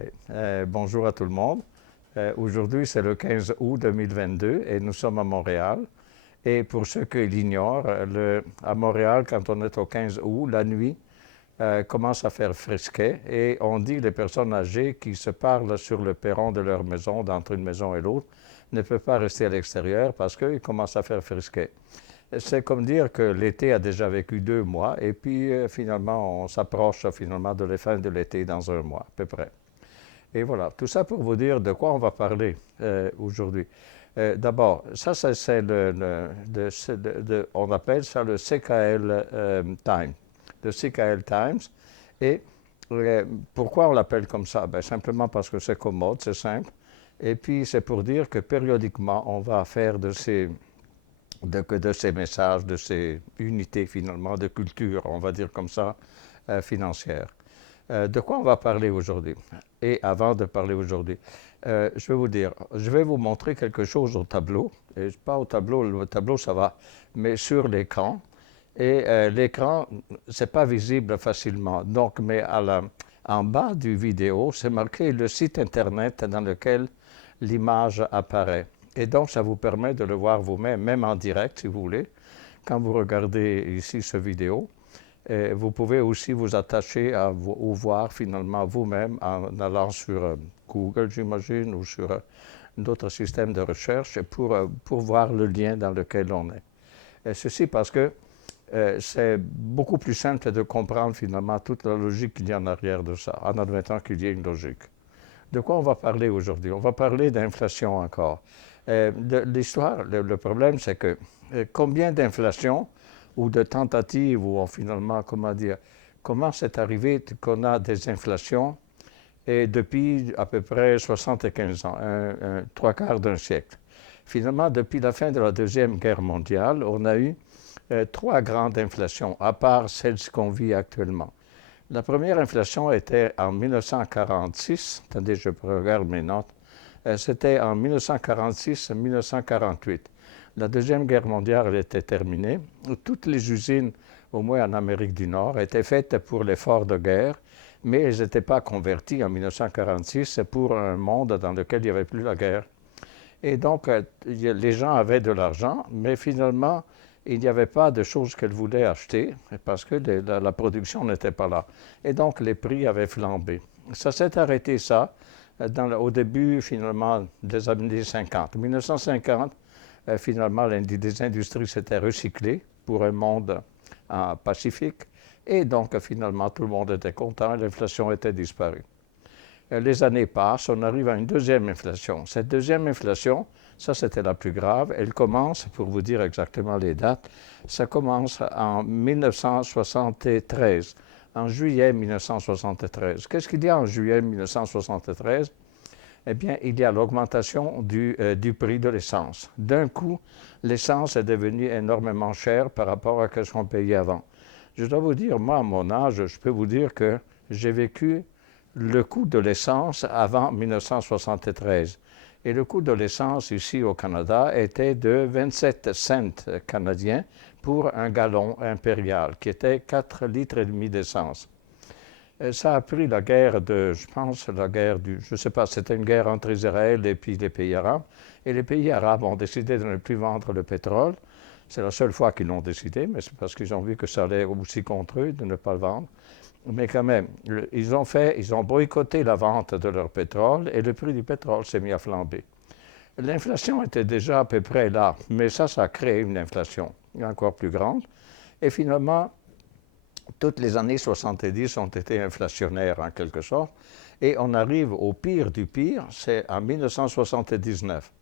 OK. Bonjour à tout le monde. Aujourd'hui, c'est le 15 août 2022 et nous sommes à Montréal. Et pour ceux qui l'ignorent, à Montréal, quand on est au 15 août, la nuit commence à faire frisquet et on dit les personnes âgées qui se parlent sur le perron de leur maison, d'entre une maison et l'autre, ne peuvent pas rester à l'extérieur parce qu'il commence à faire frisquet. C'est comme dire que l'été a déjà vécu 2 mois et puis finalement, on s'approche finalement de la fin de l'été dans un mois à peu près. Et voilà, tout ça pour vous dire de quoi on va parler aujourd'hui. D'abord, ça, c'est on appelle ça le CKL Time, le CKL Times. Et pourquoi on l'appelle comme ça? Ben, simplement parce que c'est commode, c'est simple. Et puis, c'est pour dire que périodiquement, on va faire de ces messages, de ces unités finalement de culture, on va dire comme ça, financière. De quoi on va parler aujourd'hui? Et avant de parler aujourd'hui, je vais vous dire, je vais vous montrer quelque chose au tableau. Et pas au tableau, le tableau ça va, mais sur l'écran. Et l'écran, c'est pas visible facilement. Donc, mais en bas du vidéo, c'est marqué le site Internet dans lequel l'image apparaît. Et donc, ça vous permet de le voir vous-même, même en direct si vous voulez, quand vous regardez ici ce vidéo. Et vous pouvez aussi vous attacher à ou voir finalement vous-même en allant sur Google, j'imagine, ou sur d'autres systèmes de recherche pour voir le lien dans lequel on est. Et ceci parce que c'est beaucoup plus simple de comprendre finalement toute la logique qu'il y a en arrière de ça, en admettant qu'il y ait une logique. De quoi on va parler aujourd'hui? On va parler d'inflation encore. L'histoire, le problème, c'est que combien d'inflation ou de tentatives où on finalement, comment c'est arrivé qu'on a des inflations et depuis à peu près 75 ans, trois quarts d'un siècle. Finalement, depuis la fin de la Deuxième Guerre mondiale, on a eu trois grandes inflations, à part celle qu'on vit actuellement. La première inflation était en 1946. Attendez, je regarde mes notes. C'était en 1946-1948. La Deuxième Guerre mondiale était terminée. Toutes les usines, au moins en Amérique du Nord, étaient faites pour l'effort de guerre, mais elles n'étaient pas converties en 1946 pour un monde dans lequel il n'y avait plus la guerre. Et donc, les gens avaient de l'argent, mais finalement, il n'y avait pas de choses qu'elles voulaient acheter parce que la production n'était pas là. Et donc, les prix avaient flambé. Ça s'est arrêté, ça, au début, finalement, des années 50. En 1950, finalement, les industries s'étaient recyclées pour un monde pacifique. Et donc, finalement, tout le monde était content, l'inflation était disparue. Les années passent, on arrive à une deuxième inflation. Cette deuxième inflation, ça c'était la plus grave, elle commence, pour vous dire exactement les dates, ça commence en 1973, en juillet 1973. Qu'est-ce qu'il y a en juillet 1973? Eh bien, il y a l'augmentation du prix de l'essence. D'un coup, l'essence est devenue énormément chère par rapport à ce qu'on payait avant. Je dois vous dire, moi, à mon âge, je peux vous dire que j'ai vécu le coût de l'essence avant 1973. Et le coût de l'essence ici au Canada était de 27 cents canadiens pour un gallon impérial, qui était 4 litres et demi d'essence. Ça a pris la guerre je pense, je ne sais pas, c'était une guerre entre Israël et puis les pays arabes. Et les pays arabes ont décidé de ne plus vendre le pétrole. C'est la seule fois qu'ils l'ont décidé, mais c'est parce qu'ils ont vu que ça allait aussi contre eux de ne pas le vendre. Mais quand même, ils ont boycotté la vente de leur pétrole et le prix du pétrole s'est mis à flamber. L'inflation était déjà à peu près là, mais ça a créé une inflation encore plus grande. Et finalement, toutes les années 70 ont été inflationnaires en quelque sorte. Et on arrive au pire du pire, c'est en 1979.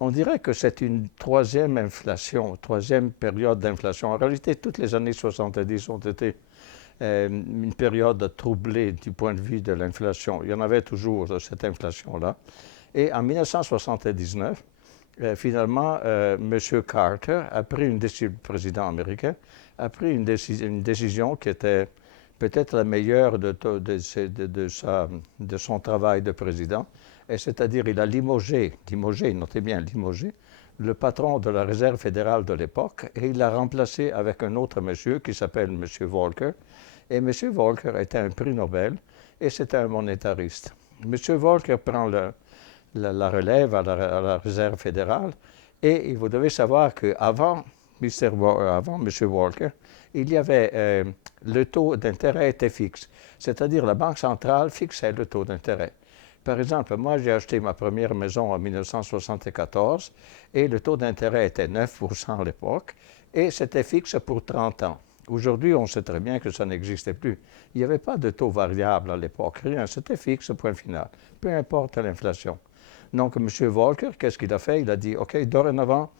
On dirait que c'est une troisième inflation, troisième période d'inflation. En réalité, toutes les années 70 ont été une période troublée du point de vue de l'inflation. Il y en avait toujours cette inflation-là. Et en 1979, finalement, M. Carter a pris le président américain, a pris une décision qui était peut-être la meilleure de son travail de président, et c'est-à-dire il a limogé, notez bien, limogé, le patron de la Réserve fédérale de l'époque, et il l'a remplacé avec un autre monsieur qui s'appelle M. Volcker. Et M. Volcker était un prix Nobel et c'était un monétariste. M. Volcker prend la relève à la Réserve fédérale et vous devez savoir qu'avant avant M. Volcker, il y avait le taux d'intérêt était fixe, c'est-à-dire la Banque centrale fixait le taux d'intérêt. Par exemple, moi j'ai acheté ma première maison en 1974 et le taux d'intérêt était 9% à l'époque et c'était fixe pour 30 ans. Aujourd'hui, on sait très bien que ça n'existait plus. Il n'y avait pas de taux variable à l'époque, rien, c'était fixe, point final, peu importe l'inflation. Donc, M. Volcker, qu'est-ce qu'il a fait? Il a dit, OK, dorénavant,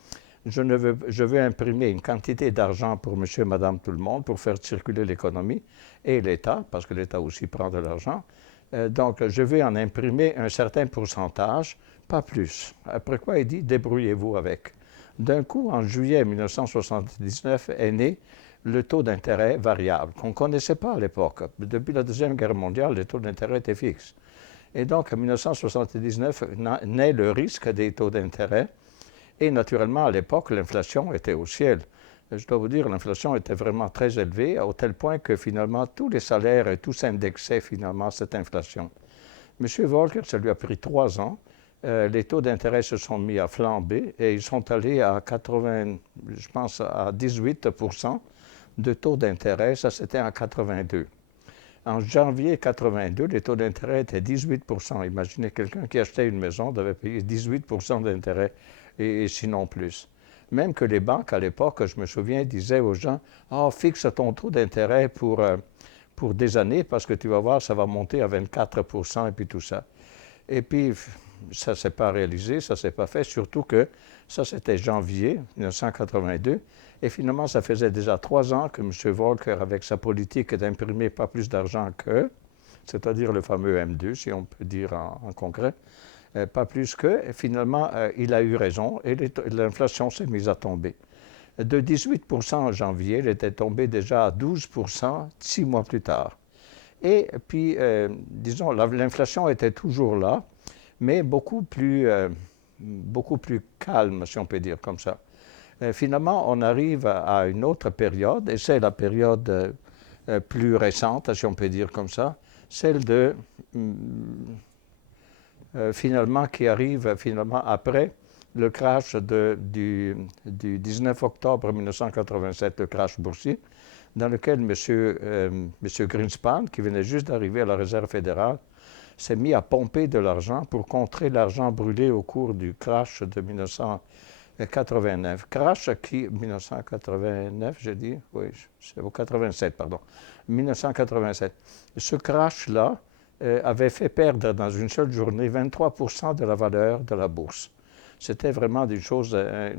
je veux imprimer une quantité d'argent pour monsieur, madame, tout le monde, pour faire circuler l'économie et l'État, parce que l'État aussi prend de l'argent. Donc, je vais en imprimer un certain pourcentage, pas plus. Après quoi, il dit, débrouillez-vous avec. D'un coup, en juillet 1979, est né le taux d'intérêt variable, qu'on ne connaissait pas à l'époque. Depuis la Deuxième Guerre mondiale, le taux d'intérêt était fixe. Et donc, en 1979, naît le risque des taux d'intérêt. Et naturellement, à l'époque, l'inflation était au ciel. Je dois vous dire, l'inflation était vraiment très élevée, au tel point que finalement, tous les salaires et tout s'indexaient finalement à cette inflation. M. Volcker, ça lui a pris 3 ans. Les taux d'intérêt se sont mis à flamber et ils sont allés à 80, je pense, à 18% de taux d'intérêt. Ça, c'était en 82. En janvier 82, les taux d'intérêt étaient 18%. Imaginez quelqu'un qui achetait une maison devait payer 18% d'intérêt et sinon plus. Même que les banques, à l'époque, je me souviens, disaient aux gens, « Ah, fixe ton taux d'intérêt pour des années parce que tu vas voir, ça va monter à 24% et puis tout ça. » Et puis, ça ne s'est pas réalisé, ça ne s'est pas fait, surtout que ça, c'était janvier 1982. Et finalement, ça faisait déjà 3 ans que M. Volcker, avec sa politique d'imprimer pas plus d'argent que, c'est-à-dire le fameux M2, si on peut dire en concret, pas plus que, et finalement, il a eu raison et l'inflation s'est mise à tomber. De 18% en janvier, elle était tombée déjà à 12% 6 mois plus tard. Et puis, disons, l'inflation était toujours là, mais beaucoup plus calme, si on peut dire comme ça. Finalement, on arrive à une autre période, et c'est la période plus récente, si on peut dire comme ça, celle de finalement qui arrive finalement après le crash du 19 octobre 1987, le crash boursier, dans lequel M. Greenspan, qui venait juste d'arriver à la Réserve fédérale, s'est mis à pomper de l'argent pour contrer l'argent brûlé au cours du crash de 1989. Crash qui, 1989, j'ai dit, oui, c'est au 87, pardon, 1987. Ce crash-là avait fait perdre dans une seule journée 23% de la valeur de la bourse. C'était vraiment des choses,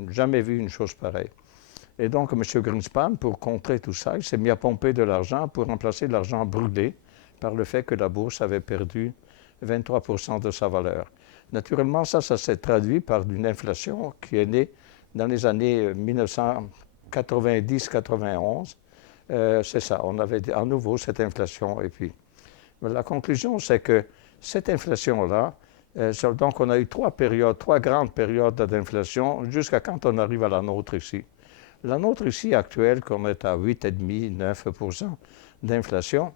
jamais vu une chose pareille. Et donc, M. Greenspan, pour contrer tout ça, il s'est mis à pomper de l'argent pour remplacer l'argent brûlé par le fait que la bourse avait perdu 23% de sa valeur. Naturellement, ça s'est traduit par une inflation qui est née dans les années 1990-91. C'est ça, on avait à nouveau cette inflation. Et puis, la conclusion, c'est que cette inflation-là, donc on a eu 3 grandes périodes d'inflation jusqu'à quand on arrive à la nôtre ici. La nôtre ici actuelle, qu'on est à 8,5-9% d'inflation,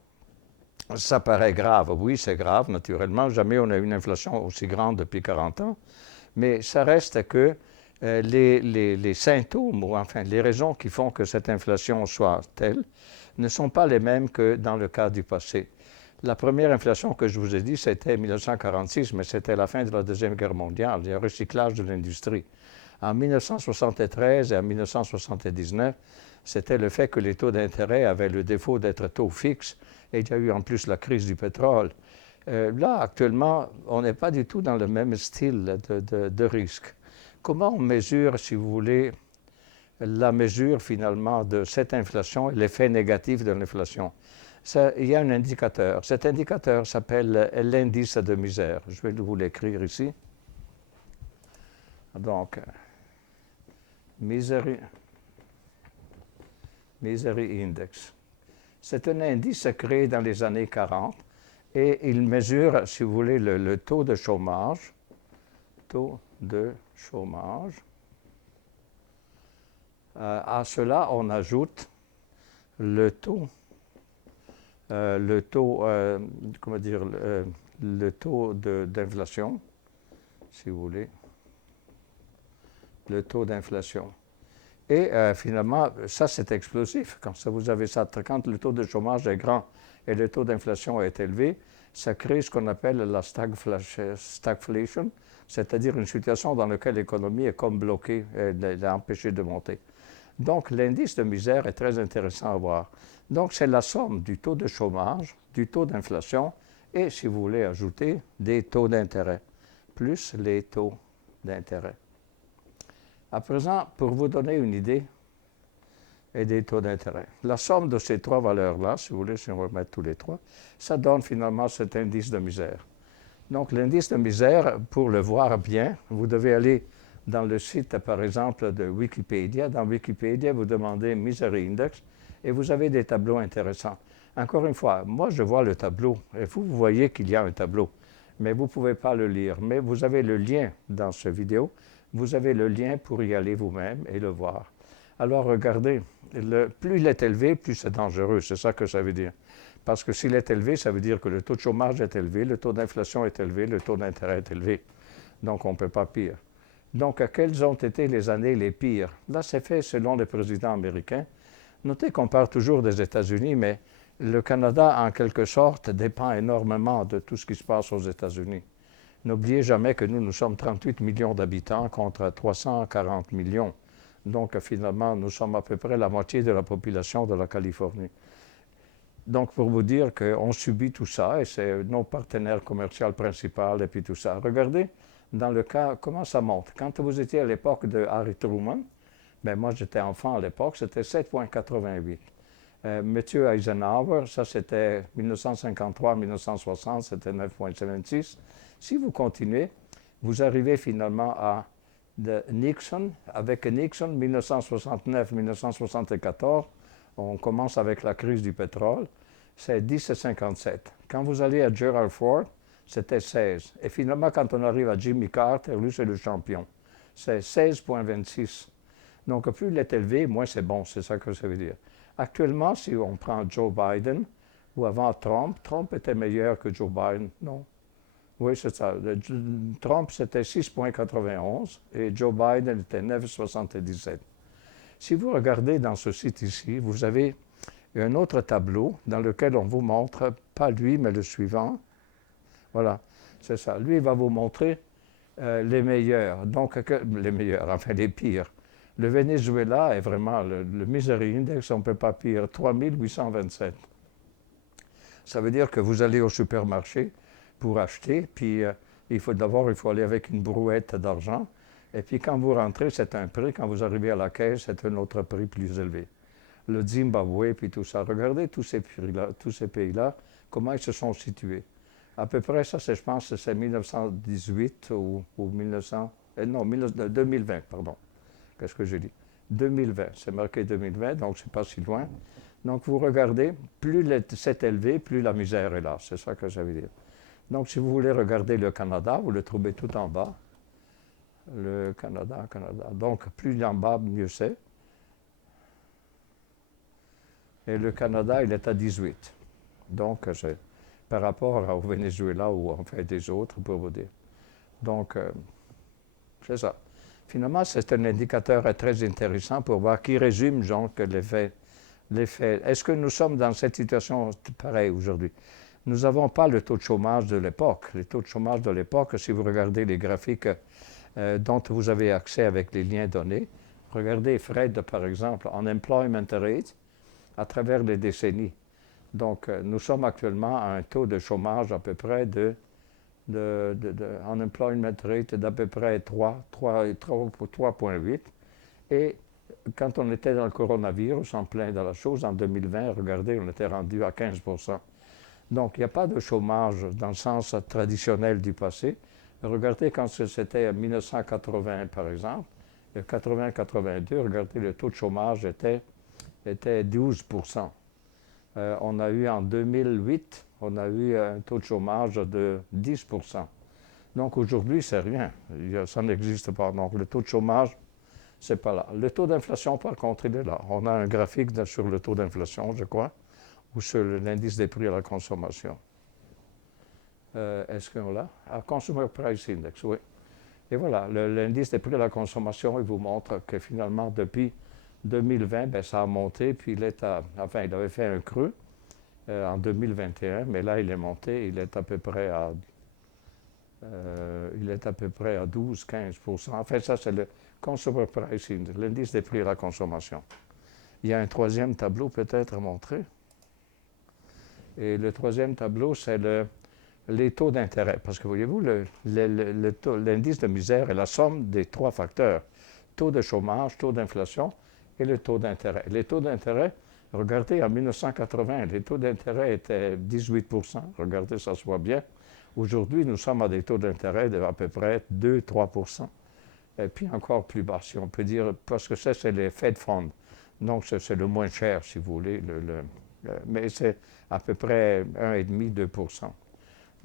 ça paraît grave. Oui, c'est grave, naturellement. Jamais on a eu une inflation aussi grande depuis 40 ans. Mais ça reste que les symptômes, ou enfin les raisons qui font que cette inflation soit telle, ne sont pas les mêmes que dans le cas du passé. La première inflation que je vous ai dit, c'était 1946, mais c'était la fin de la Deuxième Guerre mondiale, il y a un recyclage de l'industrie. En 1973 et en 1979, c'était le fait que les taux d'intérêt avaient le défaut d'être taux fixes et il y a eu en plus la crise du pétrole. Là, actuellement, on n'est pas du tout dans le même style de risque. Comment on mesure, si vous voulez, la mesure finalement de cette inflation et l'effet négatif de l'inflation? Il y a un indicateur. Cet indicateur s'appelle l'indice de misère. Je vais vous l'écrire ici. Donc, Misery Index. C'est un indice créé dans les années 40 et il mesure, si vous voulez, le taux de chômage. Taux de chômage. À cela, on ajoute comment dire, le taux d'inflation, si vous voulez, le taux d'inflation. Et finalement, ça c'est explosif. Quand vous avez ça, quand le taux de chômage est grand et le taux d'inflation est élevé, ça crée ce qu'on appelle la stagflation, c'est-à-dire une situation dans laquelle l'économie est comme bloquée, elle est empêchée de monter. Donc l'indice de misère est très intéressant à voir. Donc c'est la somme du taux de chômage, du taux d'inflation et, si vous voulez ajouter, des taux d'intérêt, plus les taux d'intérêt. À présent, pour vous donner une idée et des taux d'intérêt, la somme de ces trois valeurs-là, si vous voulez, si on va mettre tous les trois, ça donne finalement cet indice de misère. Donc l'indice de misère, pour le voir bien, vous devez aller dans le site, par exemple, de Wikipédia. Dans Wikipédia, vous demandez Misery Index et vous avez des tableaux intéressants. Encore une fois, moi je vois le tableau et vous voyez qu'il y a un tableau, mais vous ne pouvez pas le lire. Mais vous avez le lien dans cette vidéo. Vous avez le lien pour y aller vous-même et le voir. Alors regardez, plus il est élevé, plus c'est dangereux, c'est ça que ça veut dire. Parce que s'il est élevé, ça veut dire que le taux de chômage est élevé, le taux d'inflation est élevé, le taux d'intérêt est élevé. Donc on ne peut pas pire. Donc quelles ont été les années les pires? Là, c'est fait selon les présidents américains. Notez qu'on parle toujours des États-Unis, mais le Canada, en quelque sorte, dépend énormément de tout ce qui se passe aux États-Unis. N'oubliez jamais que nous sommes 38 millions d'habitants contre 340 millions. Donc, finalement, nous sommes à peu près la moitié de la population de la Californie. Donc, pour vous dire qu'on subit tout ça, et c'est nos partenaires commerciaux principaux, et puis tout ça. Regardez, dans le cas, comment ça monte. Quand vous étiez à l'époque de Harry Truman, ben moi j'étais enfant à l'époque, c'était 7,88. Monsieur Eisenhower, ça c'était 1953-1960, c'était 9,76. Si vous continuez, vous arrivez finalement à Nixon. Avec Nixon, 1969-1974, on commence avec la crise du pétrole, c'est 10,57. Quand vous allez à Gerald Ford, c'était 16. Et finalement, quand on arrive à Jimmy Carter, lui c'est le champion, c'est 16,26. Donc plus il est élevé, moins c'est bon, c'est ça que ça veut dire. Actuellement, si on prend Joe Biden, ou avant Trump, Trump était meilleur que Joe Biden, non? Oui, c'est ça. Trump, c'était 6,91 et Joe Biden était 9,77. Si vous regardez dans ce site ici, vous avez un autre tableau dans lequel on vous montre, pas lui, mais le suivant. Voilà, c'est ça. Lui, il va vous montrer les meilleurs, donc les meilleurs, enfin les pires. Le Venezuela est vraiment le Misery Index, on ne peut pas pire, 3827. Ça veut dire que vous allez au supermarché pour acheter, puis il faut aller avec une brouette d'argent, et puis quand vous rentrez, c'est un prix, quand vous arrivez à la caisse, c'est un autre prix plus élevé. Le Zimbabwe, puis tout ça. Regardez tous ces pays-là, comment ils se sont situés. À peu près, ça, je pense que c'est 1918 ou 1900, non, 2020, pardon. Qu'est-ce que j'ai dit? 2020, c'est marqué 2020, donc c'est pas si loin. Donc vous regardez, plus c'est élevé, plus la misère est là, c'est ça que ça veut dire. Donc si vous voulez regarder le Canada, vous le trouvez tout en bas. Le Canada. Donc plus il est en bas, mieux c'est. Et le Canada, il est à 18. Donc c'est par rapport au Venezuela ou en fait des autres, pour vous dire. Donc c'est ça. Finalement, c'est un indicateur très intéressant pour voir qui résume donc les faits. Est-ce que nous sommes dans cette situation pareille aujourd'hui? Nous n'avons pas le taux de chômage de l'époque. Le taux de chômage de l'époque, si vous regardez les graphiques dont vous avez accès avec les liens donnés, regardez Fred, par exemple, Unemployment Rate à travers les décennies. Donc, nous sommes actuellement à un taux de chômage à peu près unemployment rate d'à peu près 3,8. Et quand on était dans le coronavirus, en plein dans la chose, en 2020, regardez, on était rendu à 15%. Donc, il n'y a pas de chômage dans le sens traditionnel du passé. Regardez quand c'était en 1980, par exemple, 80-82, regardez, le taux de chômage était 12%. On a eu en 2008, on a eu un taux de chômage de 10%. Donc aujourd'hui, c'est rien. Ça n'existe pas. Donc le taux de chômage, c'est pas là. Le taux d'inflation, par contre, il est là. On a un graphique sur le taux d'inflation, je crois, ou sur l'indice des prix à la consommation. Est-ce qu'on l'a? Consumer Price Index, oui. Et voilà, l'indice des prix de la consommation, il vous montre que finalement, depuis 2020, ben, ça a monté, puis enfin, il avait fait un creux en 2021, mais là, il est monté, il est à peu près à 12-15%. En fait, ça, c'est le Consumer Price Index, l'indice des prix de la consommation. Il y a un troisième tableau peut-être à montrer. Et le troisième tableau, c'est les taux d'intérêt. Parce que voyez-vous, l'indice de misère est la somme des trois facteurs. Taux de chômage, taux d'inflation et le taux d'intérêt. Les taux d'intérêt, regardez, en 1980, les taux d'intérêt étaient 18%. Regardez, ça se voit bien. Aujourd'hui, nous sommes à des taux d'intérêt d'à peu près 2-3%. Et puis encore plus bas, si on peut dire, parce que ça, c'est les Fed Funds. Donc, c'est le moins cher, si vous voulez. Mais c'est à peu près 1,5-2%.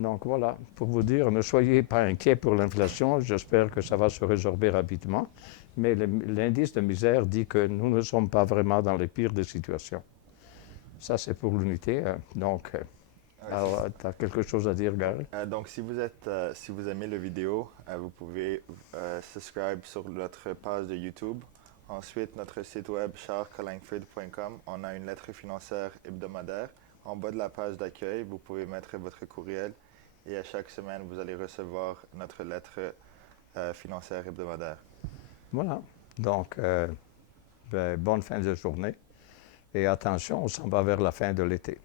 Donc voilà, pour vous dire, ne soyez pas inquiets pour l'inflation. J'espère que ça va se résorber rapidement. Mais l'indice de misère dit que nous ne sommes pas vraiment dans les pires des situations. Ça, c'est pour l'unité. Donc, alors, tu as quelque chose à dire, Gary? Donc, si vous aimez la vidéo, vous pouvez subscribe sur notre page de YouTube. Ensuite, notre site web charlescolangford.com. On a une lettre financière hebdomadaire. En bas de la page d'accueil, vous pouvez mettre votre courriel et à chaque semaine, vous allez recevoir notre lettre financière hebdomadaire. Voilà. Donc, bonne fin de journée. Et attention, on s'en va vers la fin de l'été.